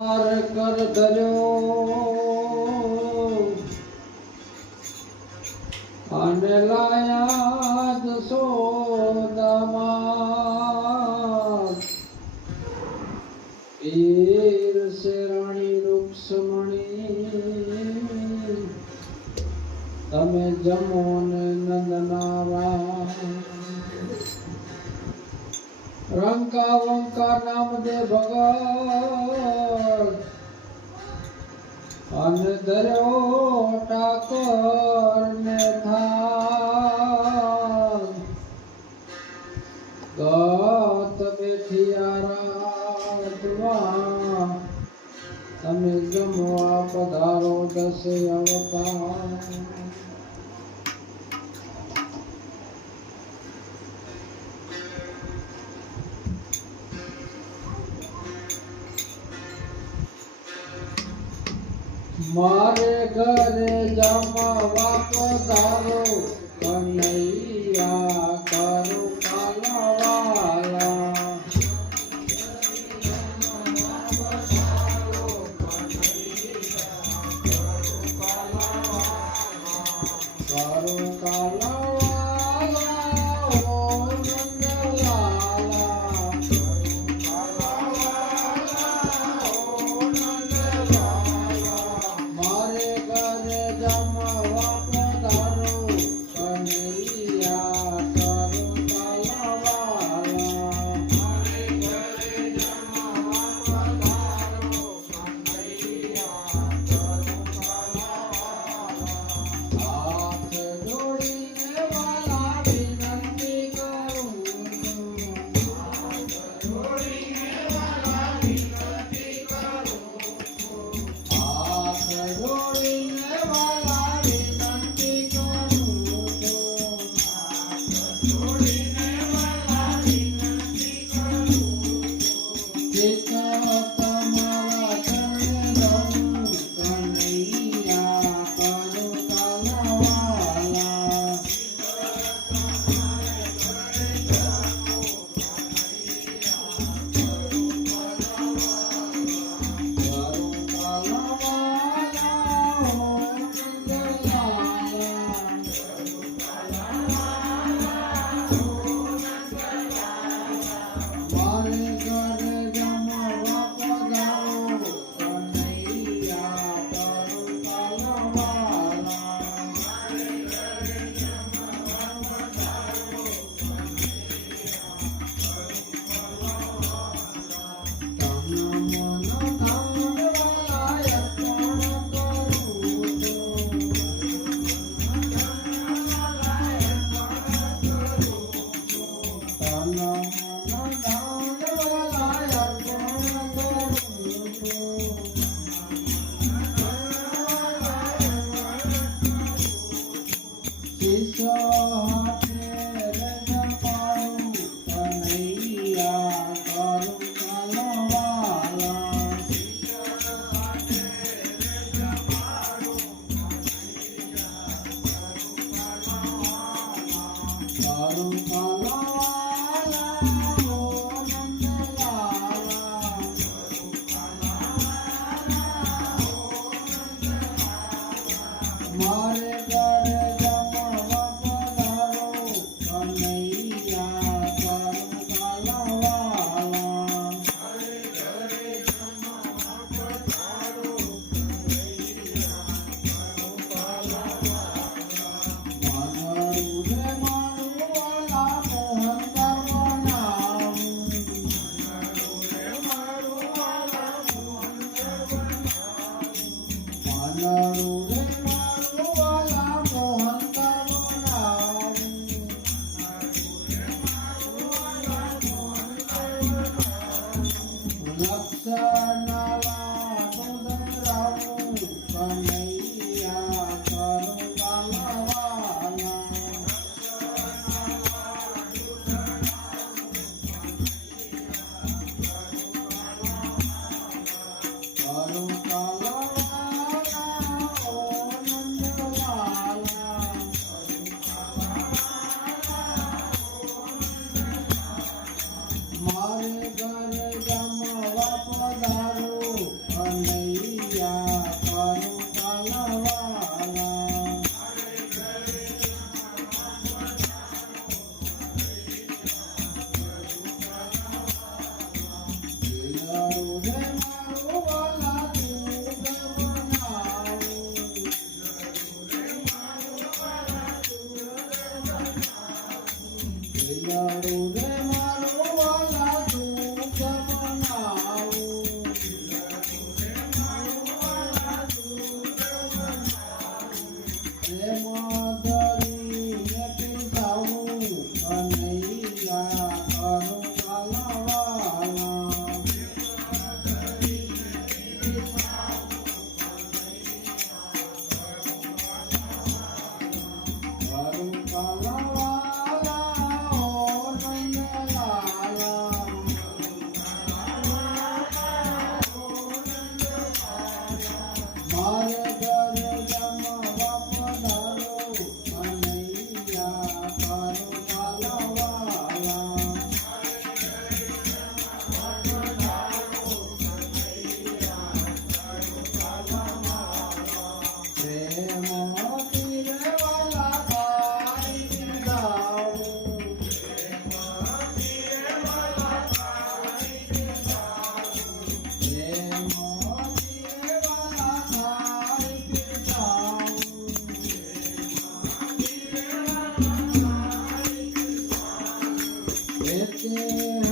કર ધર્યો. અને લાયાદ સોદામાં. પીર શેરાણી રૂક્ષમણી, તમે જમો ને નંદનાવા રંકા વંકા નામ દે ભગવાન. ધર્યો ઠાકોર ને થા મારે ઘરે જમવા પધારો કનૈયા કરો કાલવા Thank you. মরে Oh, I'm